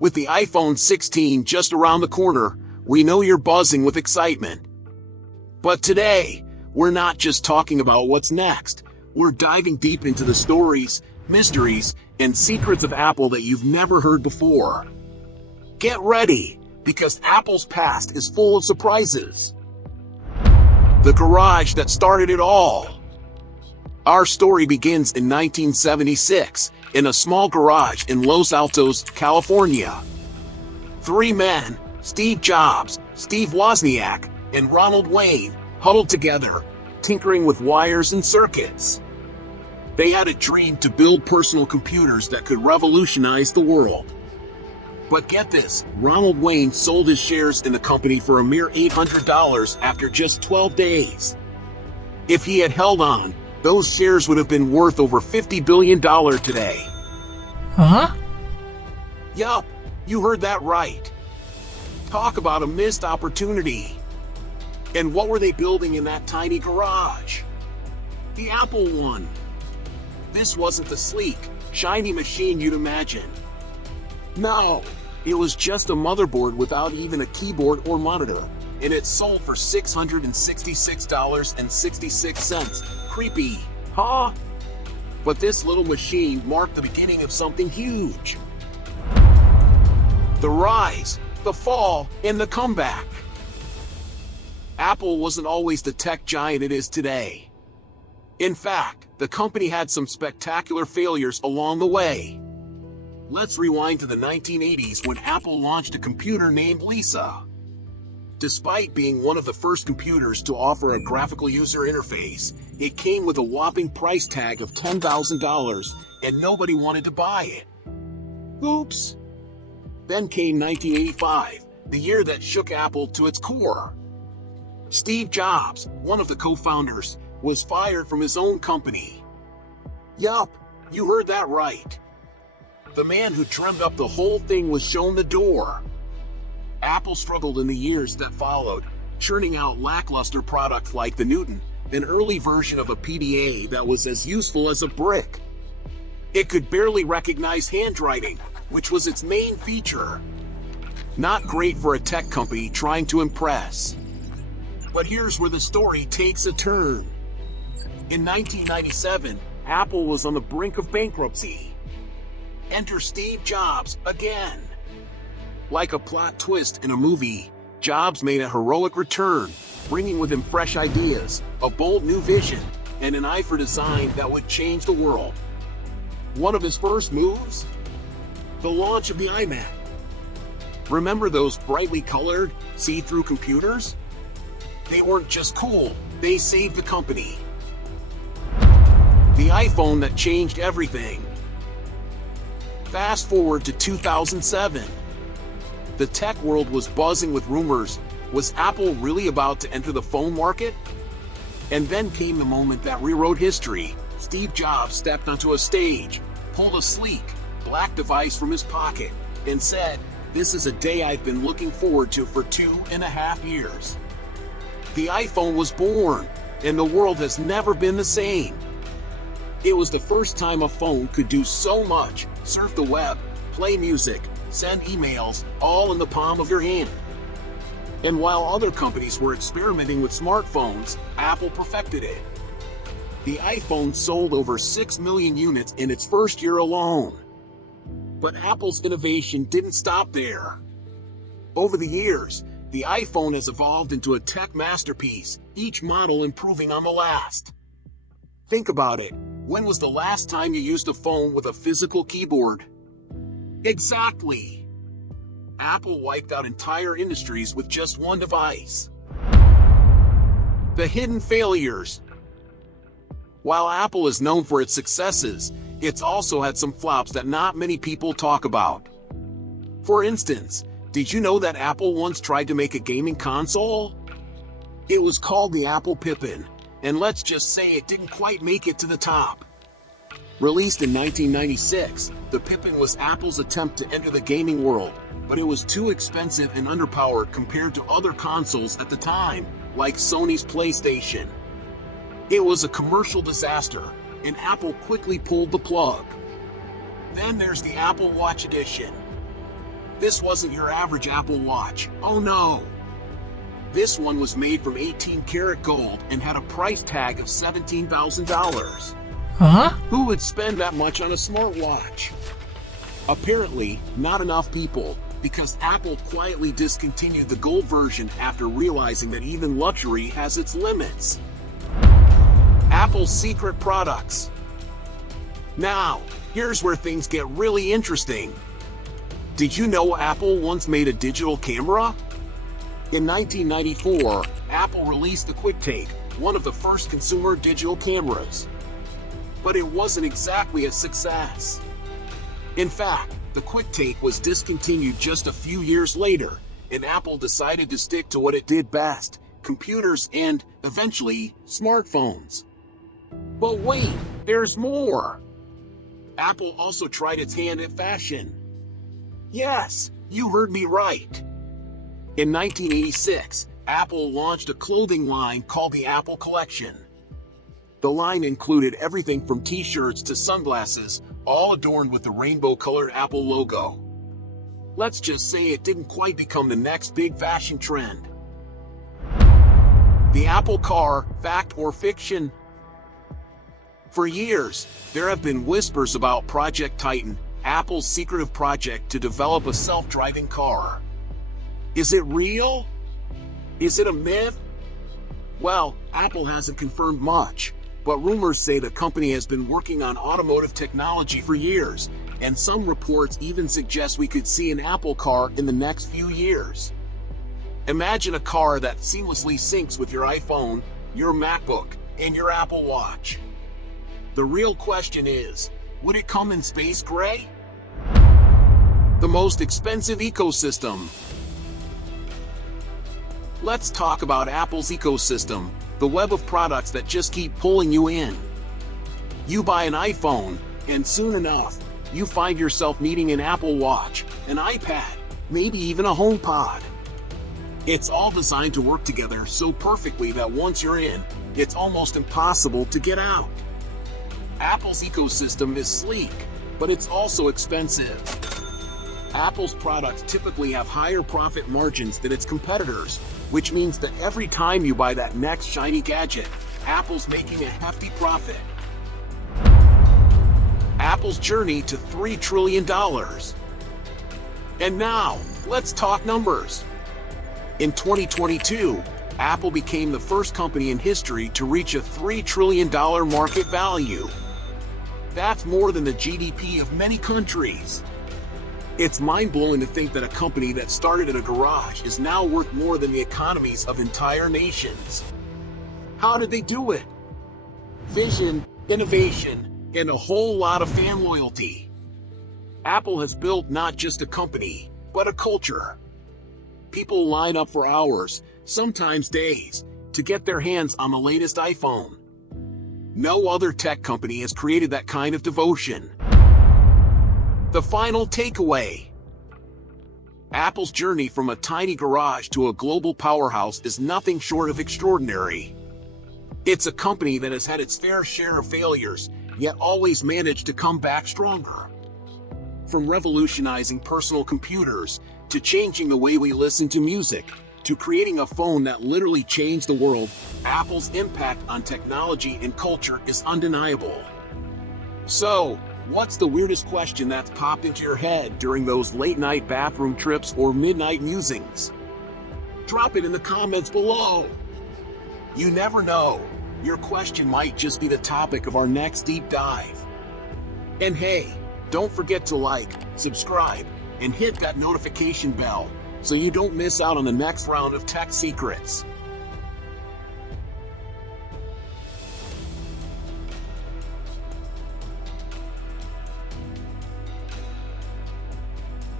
With the iPhone 16 just around the corner, we know you're buzzing with excitement. But today, we're not just talking about what's next. We're diving deep into the stories, mysteries, and secrets of Apple that you've never heard before. Get ready, because Apple's past is full of surprises. The garage that started it all. Our story begins in 1976, in a small garage in Los Altos, California. Three men, Steve Jobs, Steve Wozniak, and Ronald Wayne, huddled together, tinkering with wires and circuits. They had a dream to build personal computers that could revolutionize the world. But get this, Ronald Wayne sold his shares in the company for a mere $800 after just 12 days. If he had held on, those shares would have been worth over $50 billion today. Huh? Yup, you heard that right. Talk about a missed opportunity. And what were they building in that tiny garage? The Apple One. This wasn't the sleek, shiny machine you'd imagine. No, it was just a motherboard without even a keyboard or monitor, and it sold for $666.66. Creepy, huh? But this little machine marked the beginning of something huge. The rise, the fall, and the comeback. Apple wasn't always the tech giant it is today. In fact, the company had some spectacular failures along the way. Let's rewind to the 1980s when Apple launched a computer named Lisa. Despite being one of the first computers to offer a graphical user interface, it came with a whopping price tag of $10,000, and nobody wanted to buy it. Oops. Then came 1985, the year that shook Apple to its core. Steve Jobs, one of the co-founders, was fired from his own company. Yup, you heard that right. The man who trimmed up the whole thing was shown the door. Apple struggled in the years that followed, churning out lackluster products like the Newton, an early version of a PDA that was as useful as a brick. It could barely recognize handwriting, which was its main feature. Not great for a tech company trying to impress. But here's where the story takes a turn. In 1997, Apple was on the brink of bankruptcy. Enter Steve Jobs again. Like a plot twist in a movie, Jobs made a heroic return, bringing with him fresh ideas, a bold new vision, and an eye for design that would change the world. One of his first moves? The launch of the iMac. Remember those brightly colored, see-through computers? They weren't just cool, they saved the company. The iPhone that changed everything. Fast forward to 2007. The tech world was buzzing with rumors. Was Apple really about to enter the phone market? And then came the moment that rewrote history. Steve Jobs stepped onto a stage, pulled a sleek, black device from his pocket, and said, "This is a day I've been looking forward to for 2.5 years." The iPhone was born, and the world has never been the same. It was the first time a phone could do so much: surf the web, play music, send emails, all in the palm of your hand. And while other companies were experimenting with smartphones, Apple perfected it. The iPhone sold over 6 million units in its first year alone. But Apple's innovation didn't stop there. Over the years, the iPhone has evolved into a tech masterpiece, each model improving on the last. Think about it. When was the last time you used a phone with a physical keyboard? Exactly. Apple wiped out entire industries with just one device. The hidden failures. While Apple is known for its successes, it's also had some flops that not many people talk about. For instance, did you know that Apple once tried to make a gaming console? It was called the Apple Pippin, and let's just say it didn't quite make it to the top. Released in 1996, the Pippin was Apple's attempt to enter the gaming world, but it was too expensive and underpowered compared to other consoles at the time, like Sony's PlayStation. It was a commercial disaster, and Apple quickly pulled the plug. Then there's the Apple Watch Edition. This wasn't your average Apple Watch. Oh no! This one was made from 18-karat gold and had a price tag of $17,000. Huh? Who would spend that much on a smartwatch? Apparently, not enough people, because Apple quietly discontinued the gold version after realizing that even luxury has its limits. Apple's secret products. Now, here's where things get really interesting. Did you know Apple once made a digital camera? In 1994, Apple released the QuickTake, one of the first consumer digital cameras. But it wasn't exactly a success. In fact, the QuickTake was discontinued just a few years later, and Apple decided to stick to what it did best: computers and, eventually, smartphones. But wait, there's more! Apple also tried its hand at fashion. Yes, you heard me right. In 1986, Apple launched a clothing line called the Apple Collection. The line included everything from t-shirts to sunglasses, all adorned with the rainbow-colored Apple logo. Let's just say it didn't quite become the next big fashion trend. The Apple Car, fact or fiction? For years, there have been whispers about Project Titan, Apple's secretive project to develop a self-driving car. Is it real? Is it a myth? Well, Apple hasn't confirmed much, but rumors say the company has been working on automotive technology for years, and some reports even suggest we could see an Apple Car in the next few years. Imagine a car that seamlessly syncs with your iPhone, your MacBook, and your Apple Watch. The real question is, would it come in space gray? The most expensive ecosystem. Let's talk about Apple's ecosystem, the web of products that just keep pulling you in. You buy an iPhone, and soon enough, you find yourself needing an Apple Watch, an iPad, maybe even a HomePod. It's all designed to work together so perfectly that once you're in, it's almost impossible to get out. Apple's ecosystem is sleek, but it's also expensive. Apple's products typically have higher profit margins than its competitors, which means that every time you buy that next shiny gadget, Apple's making a hefty profit. Apple's journey to $3 trillion. And now, let's talk numbers. In 2022, Apple became the first company in history to reach a $3 trillion market value. That's more than the GDP of many countries. It's mind-blowing to think that a company that started in a garage is now worth more than the economies of entire nations. How did they do it? Vision, innovation, and a whole lot of fan loyalty. Apple has built not just a company, but a culture. People line up for hours, sometimes days, to get their hands on the latest iPhone. No other tech company has created that kind of devotion. The final takeaway. Apple's journey from a tiny garage to a global powerhouse is nothing short of extraordinary. It's a company that has had its fair share of failures, yet always managed to come back stronger. From revolutionizing personal computers, to changing the way we listen to music, to creating a phone that literally changed the world, Apple's impact on technology and culture is undeniable. So, what's the weirdest question that's popped into your head during those late-night bathroom trips or midnight musings? Drop it in the comments below. You never know, your question might just be the topic of our next deep dive. And hey, don't forget to like, subscribe, and hit that notification bell so you don't miss out on the next round of tech secrets.